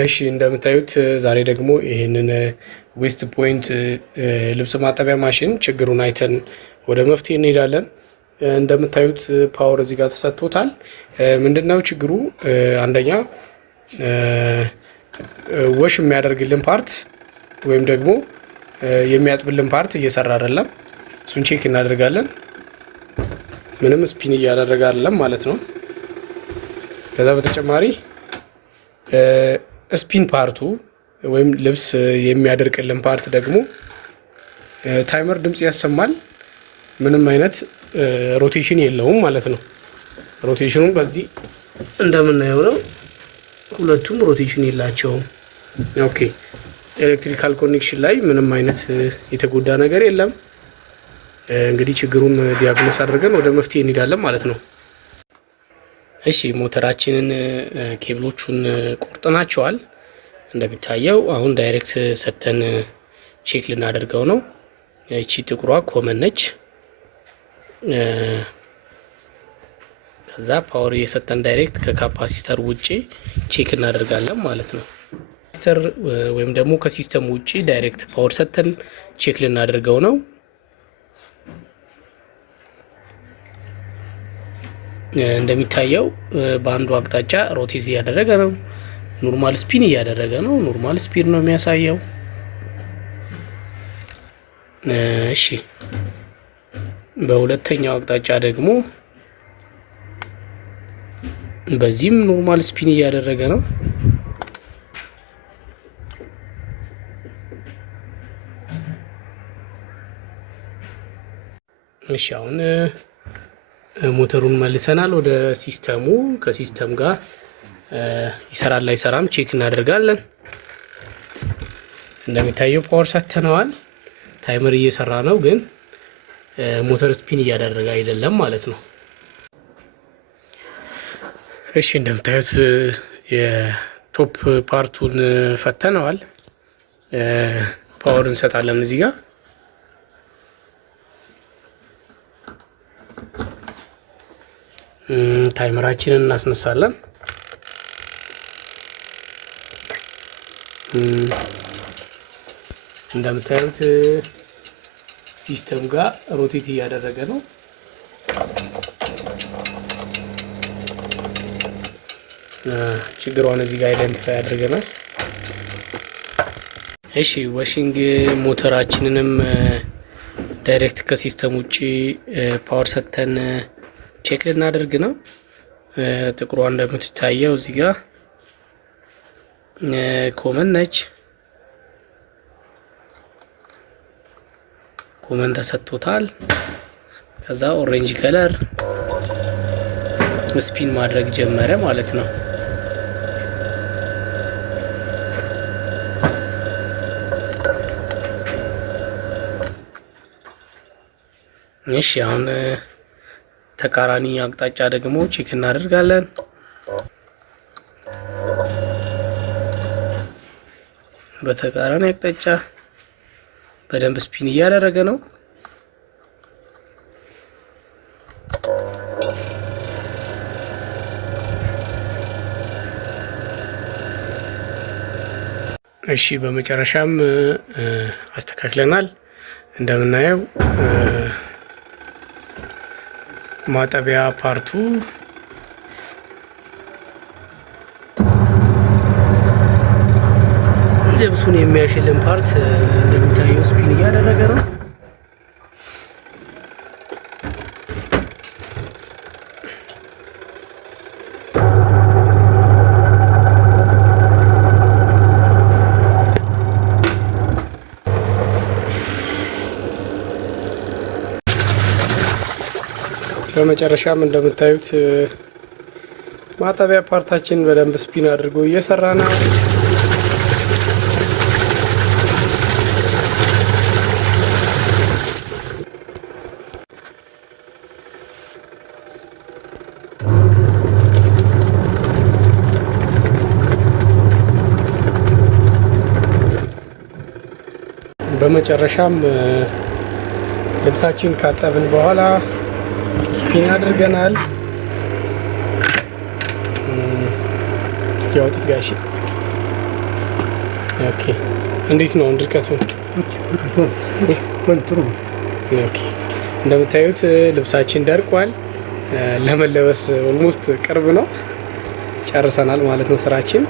እሺ እንደምታዩት ዛሬ ደግሞ ይሄንን ዌስት ፖይንት ልብስ ማጠቢያ ማሽን ችግሩን አይተን ወደ መፍትሄ እንሄዳለን። እንደምታዩት ፓወር እዚህ ጋር ተሰጥቶታል። ምንድነው ችግሩ? አንደኛ ወሽ የሚያደርግልን ፓርት ወይም ደግሞ የሚያጥብልን ፓርት እየሰራ አይደለም። እሱን ቼክ እናደርጋለን። ምንም ስፒን እያደረገ አይደለም ማለት ነው። ከዛ በተጨማሪ ስፒን ፓርቱ ወይም ልብስ የሚያደርቅልን ፓርት ደግሞ ታይመር ድምጽ ያሰማል። ምንም አይነት ሮቴሽን የለውም ማለት ነው። ሮቴሽኑን በዚህ እንደምናየው ነው። ሁለቱም ሮቴሽን የላቸውም። ኦኬ፣ ኤሌክትሪካል ኮኔክሽን ላይ ምንም አይነት የተጎዳ ነገር የለም። እንግዲህ ችግሩን ዲያግኖስ አድርገን ወደ መፍትሄ እንሄዳለን ማለት ነው። እሺ ሞተራችንን ኬብሎቹን ቆርጠናቸዋል። እንደሚታየው አሁን ዳይሬክት ሰተን ቼክ ልናደርገው ነው። እቺ ጥቁሯ ኮመን ነች። ከዛ ፓወር እየሰጠን ዳይሬክት ከካፓሲተር ውጪ ቼክ እናደርጋለን ማለት ነው። ካፓሲተር ወይም ደግሞ ከሲስተም ውጪ ዳይሬክት ፓወር ሰተን ቼክ ልናደርገው ነው። እንደሚታየው በአንዱ አቅጣጫ ሮቴት እያደረገ ነው። ኖርማል ስፒን እያደረገ ነው። ኖርማል ስፒድ ነው የሚያሳየው። እሺ በሁለተኛው አቅጣጫ ደግሞ በዚህም ኖርማል ስፒን እያደረገ ነው። እሺ አሁን ሞተሩን መልሰናል ወደ ሲስተሙ። ከሲስተም ጋር ይሰራል አይሰራም ቼክ እናደርጋለን። እንደሚታየው ፓወር ሰተነዋል። ታይመር እየሰራ ነው፣ ግን ሞተር ስፒን እያደረገ አይደለም ማለት ነው። እሺ እንደምታዩት የቶፕ ፓርቱን ፈተነዋል። ፓወር እንሰጣለን እዚህ ጋር ታይመራችንን እናስነሳለን። እንደምታዩት ሲስተም ጋር ሮቴት እያደረገ ነው። ችግሯን እዚህ ጋር አይደንቲፋይ አድርገናል። እሺ ዋሺንግ ሞተራችንንም ዳይሬክት ከሲስተም ውጪ ፓወር ሰተን ቼክ ልናደርግ ነው። ጥቁሯ እንደምትታየው እዚህ ጋር ኮመን ነች። ኮመን ተሰጥቶታል። ከዛ ኦሬንጅ ከለር ስፒን ማድረግ ጀመረ ማለት ነው። እሺ አሁን ተቃራኒ አቅጣጫ ደግሞ ቼክ እናደርጋለን። በተቃራኒ አቅጣጫ በደንብ ስፒን እያደረገ ነው። እሺ በመጨረሻም አስተካክለናል። እንደምናየው ማጠቢያ ፓርቱ ልብሱን የሚያሽልን ፓርት እንደሚታየው ስፒን እያደረገ ነው። በመጨረሻም እንደምታዩት ማጠቢያ ፓርታችን በደንብ ስፒን አድርጎ እየሰራ ነው። በመጨረሻም ልብሳችን ካጠብን በኋላ ስፒን አድርገናል። እስኪ አውጥት ጋሺ ኦኬ። እንዴት ነው ድርቀቱ? ኦኬ። እንደምታዩት ልብሳችን ደርቋል። ለመለበስ ኦልሞስት ቅርብ ነው። ጨርሰናል ማለት ነው ስራችን።